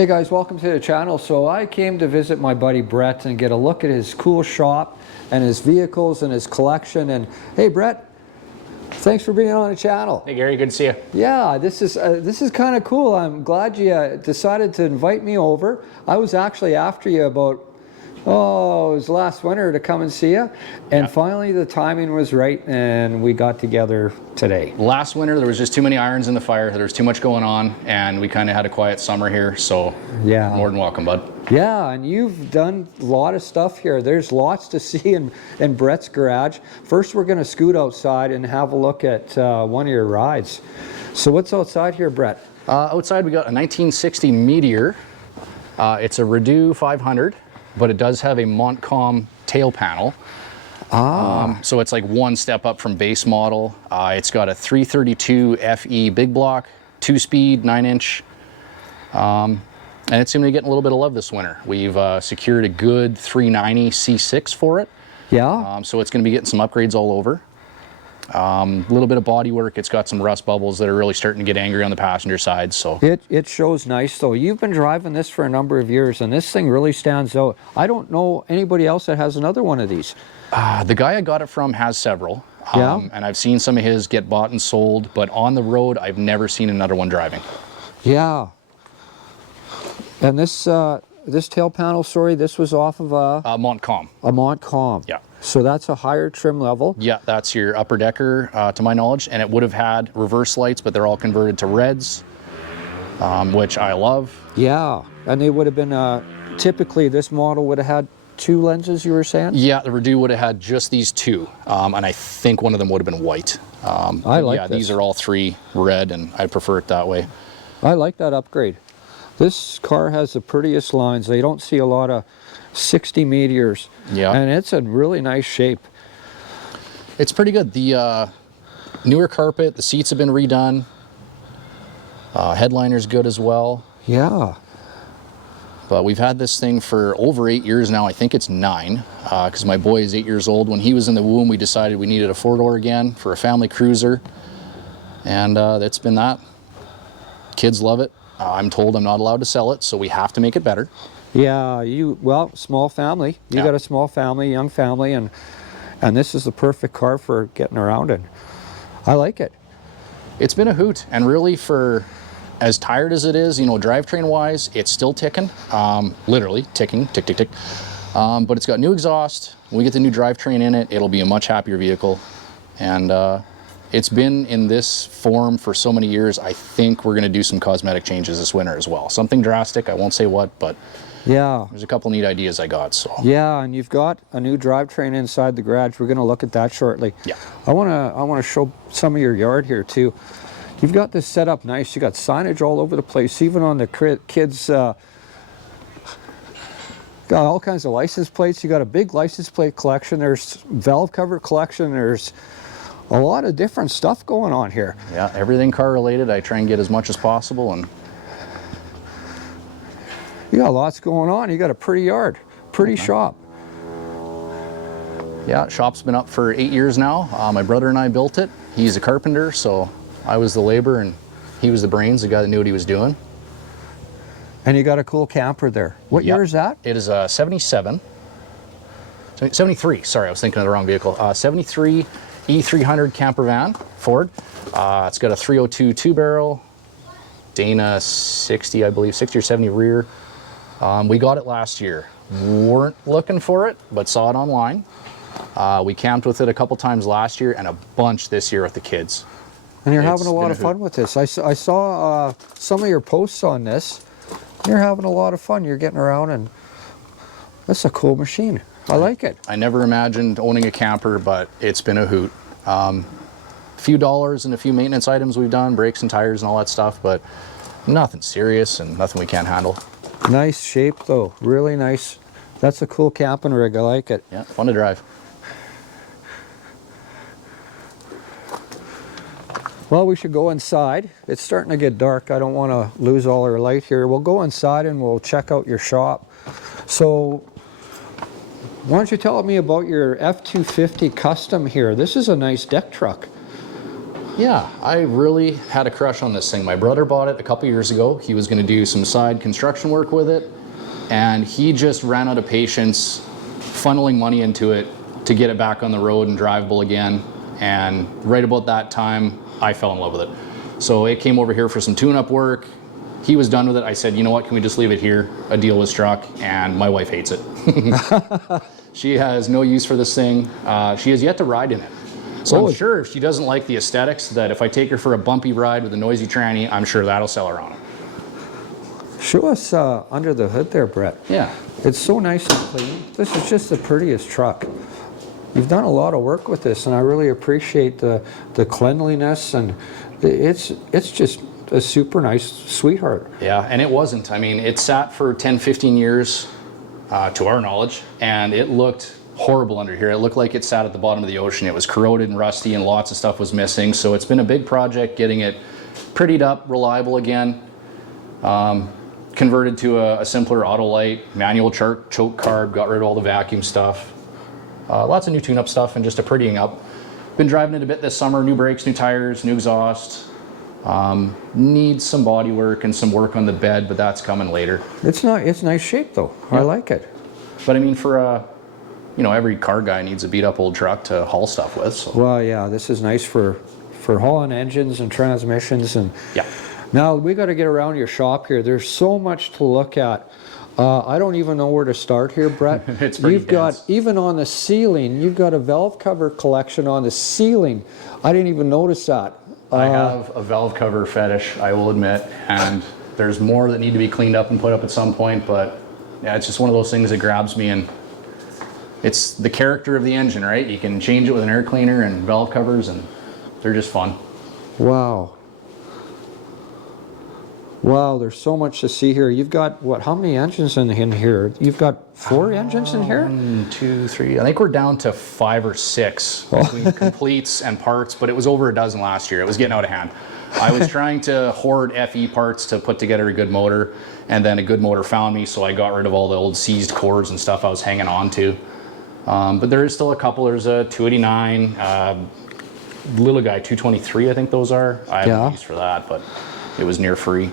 Hey guys, welcome to the channel. So I came to visit my buddy Brett and get a look at his cool shop and his vehicles and his collection. And hey Brett, thanks for being on the channel. Hey Gary, good to see you. Yeah, this is kind of cool. I'm glad you decided to invite me over. I was actually after you about, it was last winter to come and see you. And finally the timing was right and we got together today. Last winter there was just too many irons in the fire. There was too much going on and we kind of had a quiet summer here. So yeah, more than welcome, bud. Yeah, and you've done a lot of stuff here. There's lots to see in Brett's garage. First we're going to scoot outside and have a look at one of your rides. So what's outside here, Brett? Outside we got a 1960 Meteor. It's a Redo 500. But it does have a Montcalm tail panel. So it's like one step up from base model. It's got a 332 FE big block, 2-speed, 9-inch. And it's going to be getting a little bit of love this winter. We've secured a good 390 C6 for it. Yeah. So it's going to be getting some upgrades all over. A little bit of body work. It's got some rust bubbles that are really starting to get angry on the passenger side. So it shows nice though. You've been driving this for a number of years and this thing really stands out. I don't know anybody else that has another one of these. The guy I got it from has several. And I've seen some of his get bought and sold, but on the road I've never seen another one driving. Yeah. And this tail panel, sorry, this was off of a Montcalm. A Montcalm. Yeah. So that's a higher trim level. Yeah, that's your upper decker, to my knowledge, and it would have had reverse lights, but they're all converted to reds, which I love. Yeah, and they would have been, typically this model would have had two lenses, you were saying? Yeah, the Redo would have had just these two, and I think one of them would have been white. I like this. These are all three red, and I prefer it that way. I like that upgrade. This car has the prettiest lines. They don't see a lot of 60 Meteors. Yeah. And it's in really nice shape. It's pretty good. The newer carpet, the seats have been redone. Headliner's good as well. Yeah. But we've had this thing for over 8 years now. I think it's 9, because my boy is 8 years old. When he was in the womb, we decided we needed a 4-door again for a family cruiser. And that's been that. Kids love it. I'm told I'm not allowed to sell it, so we have to make it better. Yeah, well, small family. You got a small family, young family, and this is the perfect car for getting around in. I like it. It's been a hoot, and really for as tired as it is, you know, drivetrain wise, it's still ticking, literally ticking, tick, tick, tick. But it's got new exhaust. When we get the new drivetrain in it, it'll be a much happier vehicle. And it's been in this form for so many years. I think we're going to do some cosmetic changes this winter as well. Something drastic, I won't say what, but yeah, there's a couple neat ideas I got. So yeah, and you've got a new drivetrain inside the garage. We're going to look at that shortly. Yeah. I want to show some of your yard here too. You've got this set up nice. You got signage all over the place, even on the kids. Got all kinds of license plates. You got a big license plate collection. There's valve cover collection. There's a lot of different stuff going on here. Yeah, everything car related. I try and get as much as possible, and you got lots going on. You got a pretty yard, pretty shop. Yeah, shop's been up for 8 years now. My brother and I built it. He's a carpenter, so I was the labor and he was the brains, the guy that knew what he was doing. And you got a cool camper there. What year is that? It is a 73, sorry, I was thinking of the wrong vehicle. 73 E300 camper van, Ford. It's got a 302 2-barrel, Dana 60, I believe, 60 or 70 rear. We got it last year. Weren't looking for it, but saw it online. We camped with it a couple times last year and a bunch this year with the kids. And you're having a lot of fun with this. I saw some of your posts on this. You're having a lot of fun. You're getting around, and that's a cool machine. I like it. I never imagined owning a camper, but it's been a hoot. A few dollars and a few maintenance items we've done, brakes and tires and all that stuff, but nothing serious and nothing we can't handle. Nice shape though, really nice. That's a cool camping rig, I like it. Yeah, fun to drive. Well, we should go inside. It's starting to get dark. I don't want to lose all our light here. We'll go inside and we'll check out your shop. So, why don't you tell me about your F-250 Custom here? This is a nice deck truck. Yeah, I really had a crush on this thing. My brother bought it a couple years ago. He was going to do some side construction work with it, and he just ran out of patience funneling money into it to get it back on the road and drivable again. And right about that time, I fell in love with it. So it came over here for some tune-up work. He was done with it. I said, you know what, can we just leave it here? A deal was struck, and my wife hates it. She has no use for this thing. She has yet to ride in it. So I'm sure if she doesn't like the aesthetics, that if I take her for a bumpy ride with a noisy tranny, I'm sure that'll sell her on it. Show us under the hood there, Brett. Yeah. It's so nice and clean. This is just the prettiest truck. You've done a lot of work with this, and I really appreciate the cleanliness, and it's just a super nice sweetheart. Yeah, and it wasn't. I mean, it sat for 10, 15 years, to our knowledge, and it looked horrible under here. It looked like it sat at the bottom of the ocean. It was corroded and rusty, and lots of stuff was missing. So it's been a big project getting it prettied up, reliable again. Converted to a simpler Autolite, manual choke carb, got rid of all the vacuum stuff. Lots of new tune-up stuff and just a prettying up. Been driving it a bit this summer, new brakes, new tires, new exhaust. Needs some body work and some work on the bed, but that's coming later. It's nice shape though. Yeah. I like it. But I mean, for every car guy needs a beat up old truck to haul stuff with. So. Well, yeah, this is nice for hauling engines and transmissions. And Yeah. now we got to get around your shop here. There's so much to look at. I don't even know where to start here, Brett. It's pretty You've got, dense. even on the ceiling, you've got a valve cover collection on the ceiling. I didn't even notice that. I have a valve cover fetish, I will admit, and there's more that need to be cleaned up and put up at some point, but yeah, it's just one of those things that grabs me, and it's the character of the engine, right? You can change it with an air cleaner and valve covers, and they're just fun. Wow. Wow, there's so much to see here. You've got, what, how many engines in here? You've got 4 engines in here? 1, 2, 3. I think we're down to 5 or 6 between completes and parts, but it was over a dozen last year. It was getting out of hand. I was trying to hoard FE parts to put together a good motor, and then a good motor found me, so I got rid of all the old seized cords and stuff I was hanging on to. But there is still a couple. There's a 289, little guy 223, I think those are. I have no use for that, but it was near free.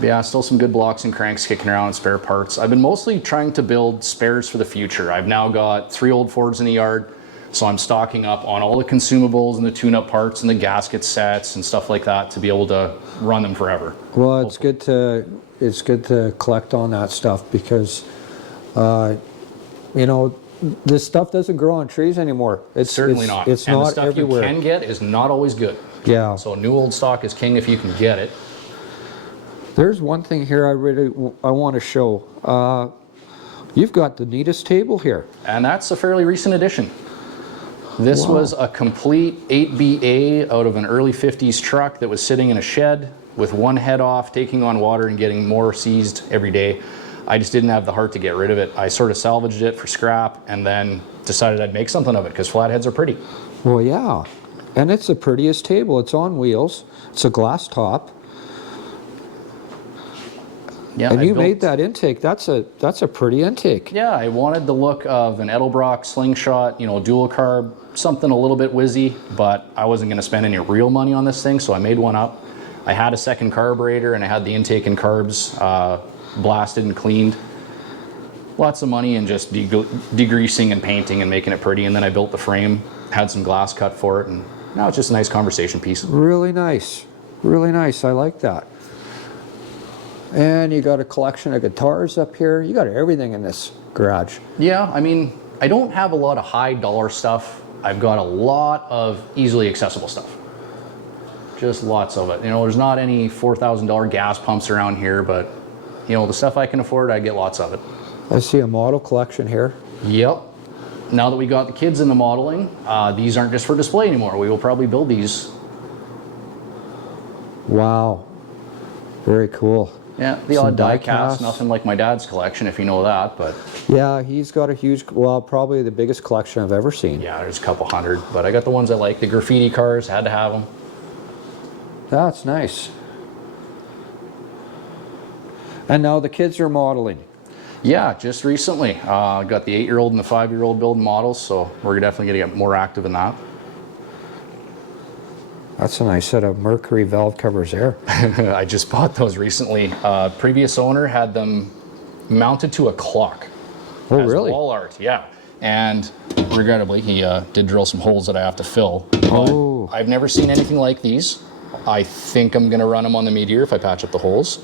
But yeah, still some good blocks and cranks kicking around and spare parts. I've been mostly trying to build spares for the future. I've now got 3 old Fords in the yard, so I'm stocking up on all the consumables and the tune-up parts and the gasket sets and stuff like that to be able to run them forever. Well, it's good to collect on that stuff because, this stuff doesn't grow on trees anymore. It's Certainly not. It's and not the stuff everywhere. you can get is not always good. Yeah. So new old stock is king if you can get it. There's one thing here I want to show. You've got the neatest table here. And that's a fairly recent addition. This was a complete 8BA out of an early 50s truck that was sitting in a shed with one head off, taking on water and getting more seized every day. I just didn't have the heart to get rid of it. I sort of salvaged it for scrap and then decided I'd make something of it because flatheads are pretty. Well, yeah. And it's the prettiest table. It's on wheels. It's a glass top. Yeah, and you made that intake. That's a pretty intake. Yeah, I wanted the look of an Edelbrock slingshot, dual carb, something a little bit whizzy, but I wasn't going to spend any real money on this thing, so I made one up. I had a second carburetor and I had the intake and carbs blasted and cleaned. Lots of money and just degreasing and painting and making it pretty, and then I built the frame, had some glass cut for it, and now it's just a nice conversation piece. Really nice. Really nice. I like that. And you got a collection of guitars up here. You got everything in this garage. Yeah, I mean, I don't have a lot of high dollar stuff. I've got a lot of easily accessible stuff. Just lots of it. There's not any $4,000 gas pumps around here, but the stuff I can afford, I get lots of it. I see a model collection here. Yep. Now that we got the kids into modeling, these aren't just for display anymore. We will probably build these. Wow. Very cool. Yeah, the odd die cast, nothing like my dad's collection, if you know that, but... Yeah, he's got a huge, well, probably the biggest collection I've ever seen. Yeah, there's a couple hundred, but I got the ones I like. The graffiti cars, had to have them. That's nice. And now the kids are modeling. Yeah, just recently. Got the 8-year-old and the 5-year-old building models, so we're definitely going to get more active in that. That's a nice set of Mercury valve covers there. I just bought those recently. Previous owner had them mounted to a clock. Oh, as really? wall art, yeah. And regrettably, he did drill some holes that I have to fill. But Oh. I've never seen anything like these. I think I'm gonna run them on the Meteor if I patch up the holes.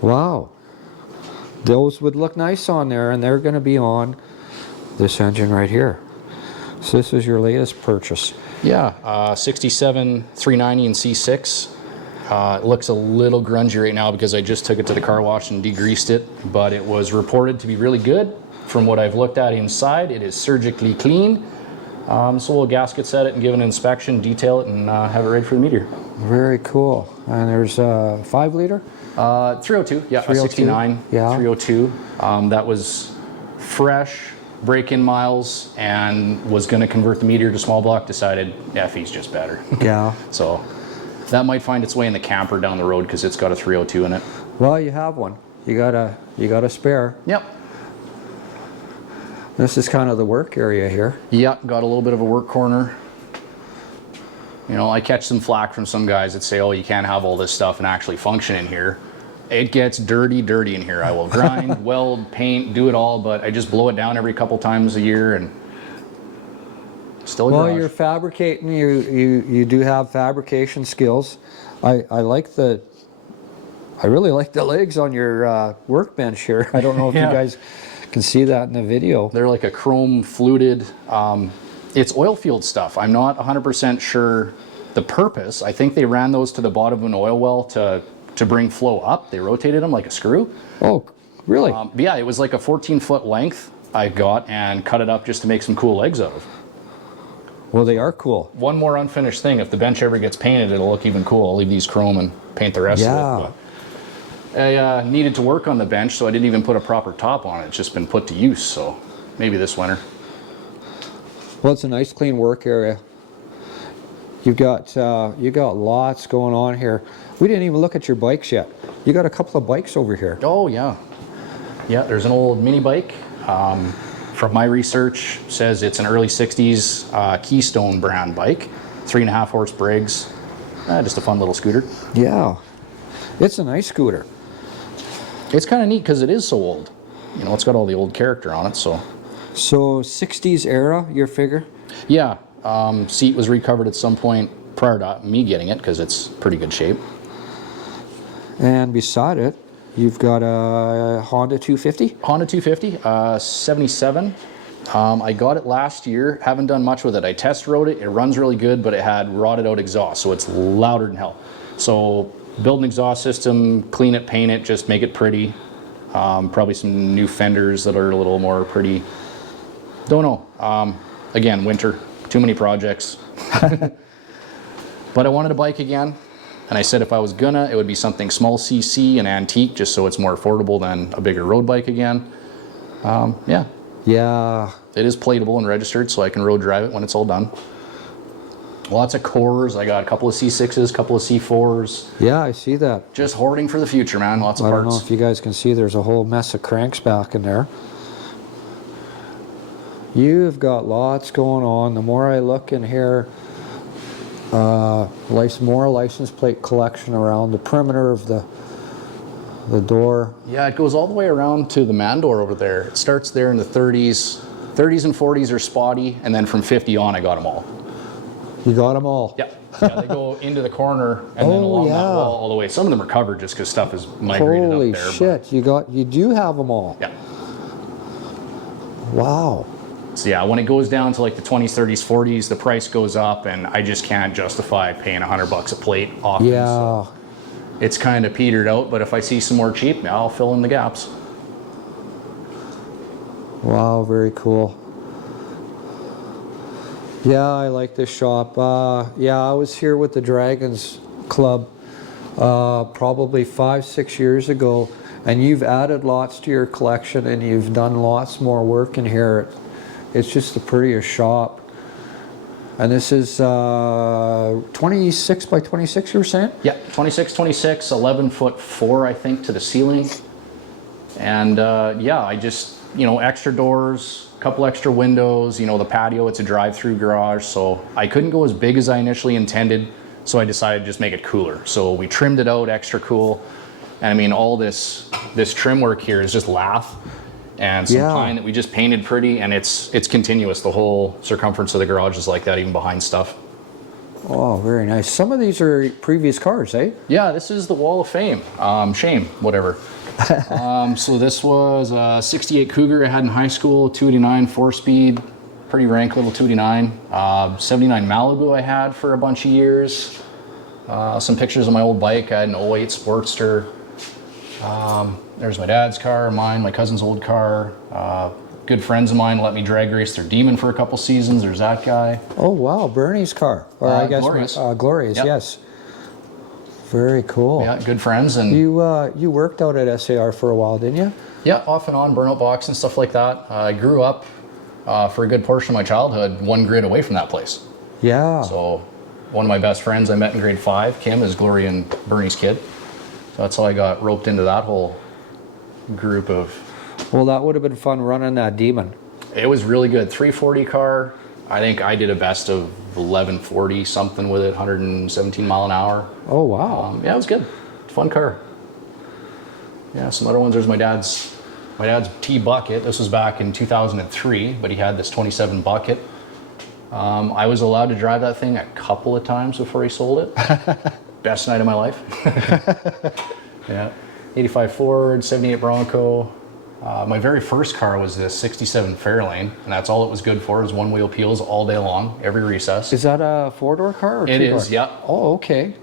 Wow. Those would look nice on there, and they're going to be on this engine right here. So this is your latest purchase. Yeah, 67 390 and C6. It looks a little grungy right now because I just took it to the car wash and degreased it, but it was reported to be really good. From what I've looked at inside, it is surgically clean. So we'll gasket set it and give it an inspection, detail it, and have it ready for the Meteor. Very cool. And there's a 5-liter? 302, yeah, 302, 69, yeah. 302. That was fresh, break-in miles, and was going to convert the Meteor to small block. Decided FE's just better. Yeah. So that might find its way in the camper down the road because it's got a 302 in it. Well, you have one. You got a spare. Yep. This is kind of the work area here. Yeah, got a little bit of a work corner. You know, I catch some flack from some guys that say, oh, you can't have all this stuff and actually function in here. It gets dirty in here. I will grind, weld, paint, do it all, but I just blow it down every couple times a year and still a Well, garage. you're fabricating. You do have fabrication skills. I really like the legs on your workbench here. I don't know if Yeah. you guys can see that in the video. They're like a chrome fluted, it's oil field stuff. I'm not 100% sure the purpose. I think they ran those to the bottom of an oil well to bring flow up. They rotated them like a screw. Oh, really? But yeah, it was like a 14-foot length I got and cut it up just to make some cool legs out of. Well, they are cool. One more unfinished thing. If the bench ever gets painted, it'll look even cool. I'll leave these chrome and paint the rest Yeah. of it. But I needed to work on the bench, so I didn't even put a proper top on it. It's just been put to use, so maybe this winter. Well, it's a nice clean work area. You got lots going on here. We didn't even look at your bikes yet. You got a couple of bikes over here. Oh, yeah. Yeah, there's an old mini bike. From my research, says it's an early 60s Keystone brand bike. 3.5 horse Briggs. Just a fun little scooter. Yeah. It's a nice scooter. It's kind of neat because it is so old. You know, it's got all the old character on it, so. So 60s era, your figure? Yeah, seat was recovered at some point prior to me getting it because it's pretty good shape. And beside it, you've got a Honda 250? Honda 250, 77. I got it last year, haven't done much with it. I test rode it, it runs really good, but it had rotted out exhaust, so it's louder than hell. So build an exhaust system, clean it, paint it, just make it pretty. Probably some new fenders that are a little more pretty. Don't know. Again, winter, too many projects. But I wanted a bike again, and I said if I was gonna, it would be something small CC and antique, just so it's more affordable than a bigger road bike again. Yeah, Yeah. it is platable and registered, so I can road drive it when it's all done. Lots of cores. I got a couple of C6s, couple of C4s. Yeah, I see that. Just hoarding for the future, man. Lots of I don't know parts. if you guys can see, there's a whole mess of cranks back in there. You've got lots going on. The more I look in here, more license plate collection around the perimeter of the door. Yeah, it goes all the way around to the man door over there. It starts there in the 30s. 30s and 40s are spotty, and then from 50 on, I got them all. You got them all? Yeah, they go into the corner and then along that wall all the way. Some of them are covered just because stuff is migrated Holy up there. shit, you do have them all. Yeah. Wow. So yeah, when it goes down to like the 20s, 30s, 40s, the price goes up, and I just can't justify paying $100 a plate often. Yeah. So it's kind of petered out, but if I see some more cheap, I'll fill in the gaps. Wow, very cool. Yeah, I like this shop. Yeah, I was here with the Dragons Club probably 5-6 years ago, and you've added lots to your collection, and you've done lots more work in here. It's just the prettiest shop. And this is 26 by 26, you were saying? Yeah, 26, 26, 11'4", I think, to the ceiling. And yeah, you know, extra doors, a couple extra windows, you know, the patio, it's a drive-through garage, so I couldn't go as big as I initially intended, so I decided to just make it cooler. So we trimmed it out extra cool, and I mean, all this trim work here is just lath and some pine that we just painted pretty, and it's continuous. The whole circumference of the garage is like that, even behind stuff. Oh, very nice. Some of these are previous cars, eh? Yeah, this is the Wall of Fame. Shame, whatever. So this was a 68 Cougar I had in high school, 289 4-speed, pretty rank little 289. 79 Malibu I had for a bunch of years. Some pictures of my old bike. I had an 08 Sportster. There's my dad's car, mine, my cousin's old car. Good friends of mine let me drag race their Demon for a couple seasons. There's that guy. Oh wow, Bernie's car, or I guess Glorious. Glorious, Yep. Yes. Very cool. Yeah, good friends. And You worked out at SAR for a while, didn't you? yeah, off and on, burnout box and stuff like that. I grew up for a good portion of my childhood one grid away from that place. Yeah. So one of my best friends I met in grade 5, Kim, is Glory and Bernie's kid. So that's how I got roped into that whole group of... Well, that would have been fun running that Demon. It was really good. 340 car. I think I did a best of 1140 something with it, 117 mile an hour. Oh wow. Yeah, it was good. Fun car. Yeah, some other ones. There's my dad's T bucket. This was back in 2003, but he had this 27 bucket. I was allowed to drive that thing a couple of times before he sold it. Best night of my life. Yeah, 85 Ford, 78 Bronco. My very first car was this 67 Fairlane, and that's all it was good for, is one wheel peels all day long, every recess. Is that a 4-door car or 2-door? It is, yeah. Oh, okay.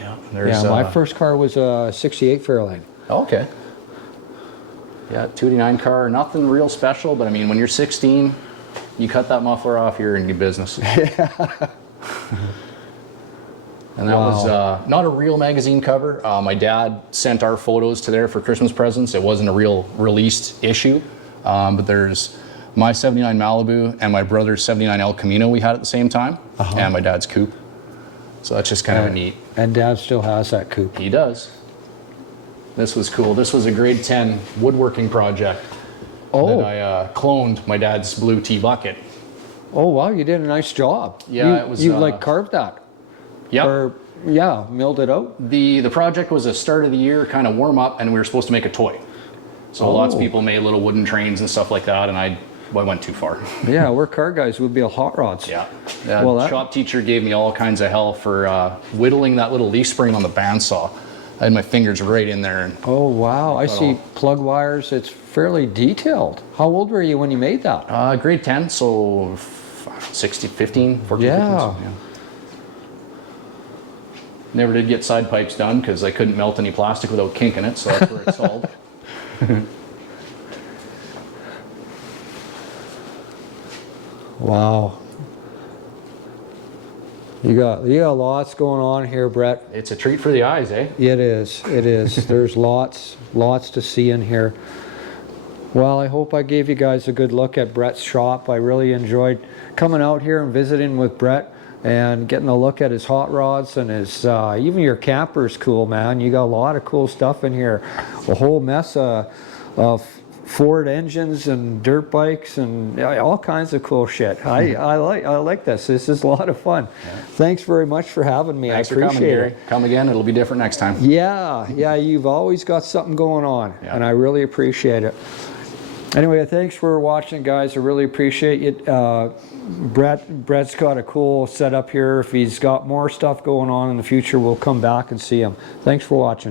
Yeah, there's, Yeah, my first car was a 68 Fairlane. Okay. Yeah, 289 car, nothing real special, but I mean, when you're 16, you cut that muffler off, you're in good business. Yeah. And that was not a real magazine cover. My dad sent our photos to there for Christmas presents. It wasn't a real released issue, but there's my 79 Malibu and my brother's 79 El Camino we had at the same time, and my dad's coupe. So that's just kind of a neat. And Dad still has that coupe. He does. This was cool. This was a grade 10 woodworking project that I cloned my dad's blue T bucket. Oh wow, you did a nice job. Yeah, it was. You like carved that. Yeah. Or yeah, milled it out. The project was a start of the year kind of warm up, and we were supposed to make a toy. So lots of people made little wooden trains and stuff like that, and I went too far. Yeah, we're car guys. We'd be hot rods. Yeah. Well, The shop teacher gave me all kinds of hell for whittling that little leaf spring on the bandsaw. I had my fingers right in there. And oh wow, I see plug wires. It's fairly detailed. How old were you when you made that? grade 10, so 15, 14, 15. Yeah. Never did get side pipes done because I couldn't melt any plastic without kinking it, so that's where it stalled. Wow. You got lots going on here, Brett. It's a treat for the eyes, eh? It is. It is. There's lots to see in here. Well, I hope I gave you guys a good look at Brett's shop. I really enjoyed coming out here and visiting with Brett and getting a look at his hot rods and his even your camper's cool, man. You got a lot of cool stuff in here. A whole mess of Ford engines and dirt bikes and all kinds of cool shit. I like this. This is a lot of fun. Yeah. Thanks very much for having me. Thanks I for appreciate coming, Gary. it. Come again. It'll be different next time. Yeah. You've always got something going on, and I really appreciate it. Anyway, thanks for watching, guys. I really appreciate it. Brett's got a cool setup here. If he's got more stuff going on in the future, we'll come back and see him. Thanks for watching.